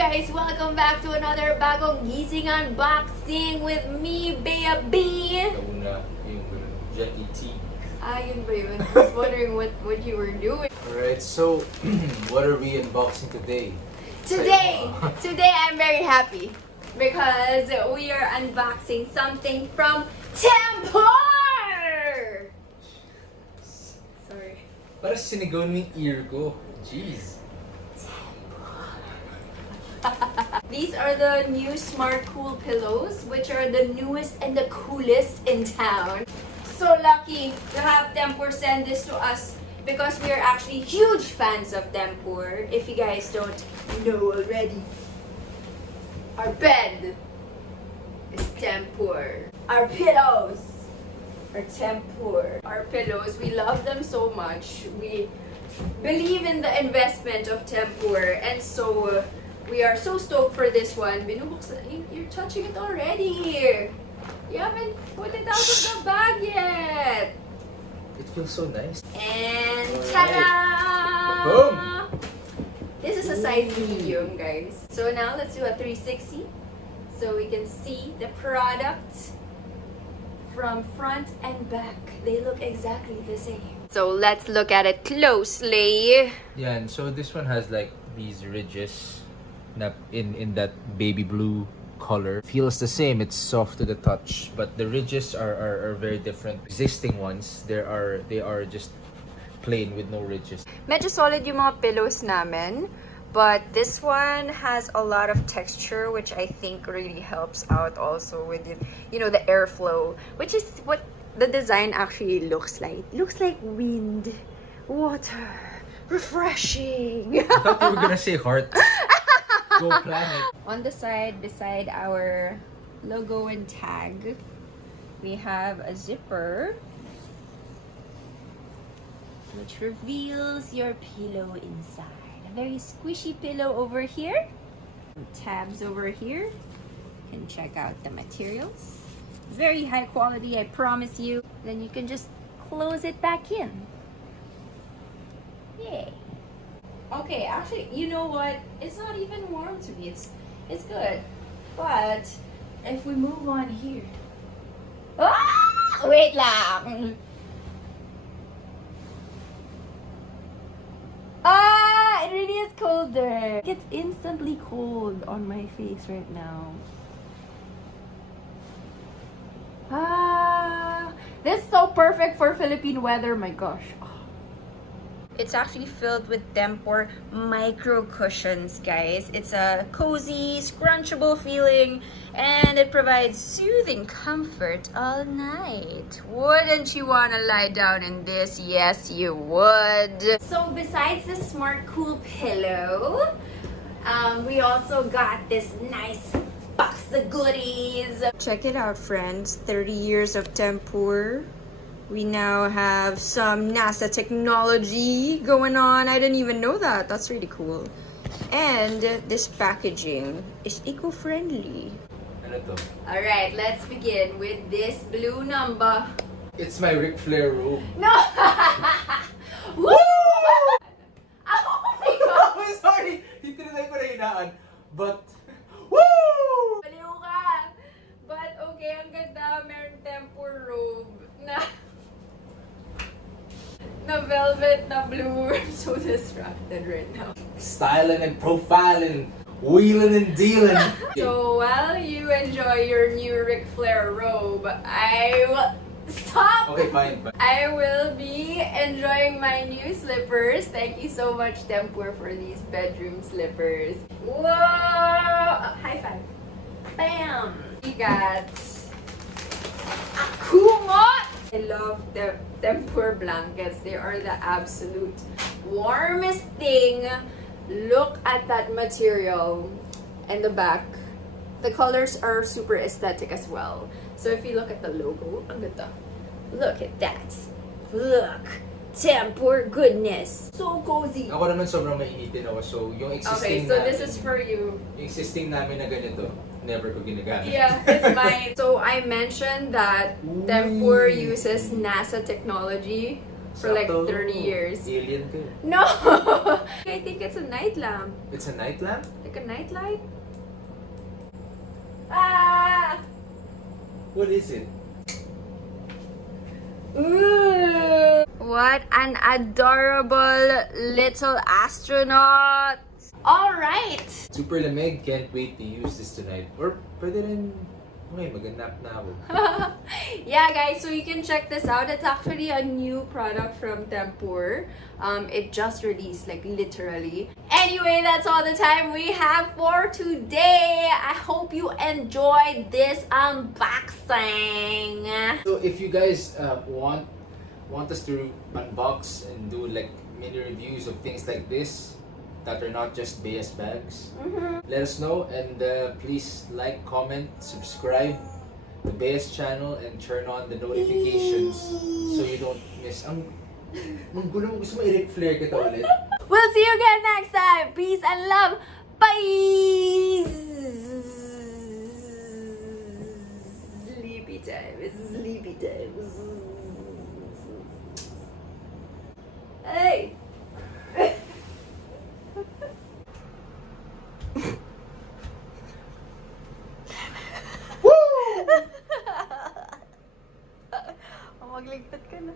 guys! Welcome back to another bagong gising unboxing with me, biiiit. Una, yung Jetty T. Yun ba yun? I was wondering what you were doing. Alright, so what are we unboxing today? Today I'm very happy because we are unboxing something from Tempur! Sorry. Para sinigaw mo yung ear ko. Jeez. These are the new SmartCool Pillows, which are the newest and the coolest in town. So lucky to have Tempur send this to us because we are actually huge fans of Tempur. If you guys don't know already, our bed is Tempur. Our pillows are Tempur. Our pillows, we love them so much. We believe in the investment of Tempur, and so we are so stoked for this one. You're touching it already. You haven't put it out of the bag yet. It feels so nice. And Alright. ta-da! Boom! This is a size medium, guys. So now let's do a 360 so we can see the product from front and back. They look exactly the same. So let's look at it closely. Yeah, and so this one has like these ridges in that baby blue color. Feels the same, it's soft to the touch, but the ridges are very different. Existing ones, they are just plain with no ridges. Medyo solid yung mga pillows namin, but this one has a lot of texture, which I think really helps out also with the airflow, which is what the design actually looks like. It looks like wind, water, refreshing. I thought you were gonna say heart. Go planet. On the side, beside our logo and tag, we have a zipper which reveals your pillow inside. A very squishy pillow over here. Tabs over here. You can check out the materials. Very high quality, I promise you. Then you can just close it back in. Yay. Okay, actually, you know what? It's not even warm to me. It's good. But if we move on here. Ah! Wait lang. It really is colder. It's instantly cold on my face right now. This is so perfect for Philippine weather, my gosh. It's actually filled with Tempur micro cushions, guys. It's a cozy, scrunchable feeling, and it provides soothing comfort all night. Wouldn't you want to lie down in this? Yes, you would. So besides the SmartCool pillow, we also got this nice box of goodies. Check it out, friends. 30 years of Tempur. We now have some NASA technology going on. I didn't even know that. That's really cool. And this packaging is eco-friendly. Ano to? Alright, let's begin with this blue number. It's my Ric Flair robe. No! Woo! Oh my God! I'm sorry! Hindi na tayo panahinaan. But, woo! Baliw ka! But okay, ang ganda. Meron Tempur robe na velvet na blue. I'm so distracted right now. Styling and profiling, wheeling and dealing. So while you enjoy your new Ric Flair robe, I will stop. Okay, fine. I will be enjoying my new slippers. Thank you so much, Tempur, for these bedroom slippers. Whoa! High five. Bam! We got a kumot. I love the Tempur blankets. They are the absolute warmest thing. Look at that material and the back. The colors are super aesthetic as well. So if you look at the logo, ang ganda. Look at that. Look. Tempur goodness. So cozy. Ako naman sobrang mainitin ako. So yung existing Okay, so this is for you. Yung existing namin na ganito, never ko ginagamit. Yeah, it's mine. So I mentioned that Tempur uses NASA technology for like 30 years. Alien ka. No! I think it's a night lamp. It's a night lamp? Like a nightlight? Ah! What is it? Ooh. What an adorable little astronaut! Alright! Super lamig. Can't wait to use this tonight. Or pwede rin, okay, mag-nap na ako. Yeah, guys, so you can check this out. It's actually a new product from Tempur. It just released, like literally. Anyway, that's all the time we have for today. I hope you enjoyed this unboxing. So if you guys want us to unbox and do like mini reviews of things like this that are not just BS bags, let us know, and please like, comment, subscribe the BS channel and turn on the notifications so you don't miss. Ang gulo mo, gusto mo i-Ric Flair kita ulit? We'll see you again next time. Peace and love. Bye! Sleepy time. Sleepy time. Hey! Woo! Magligpit ka na.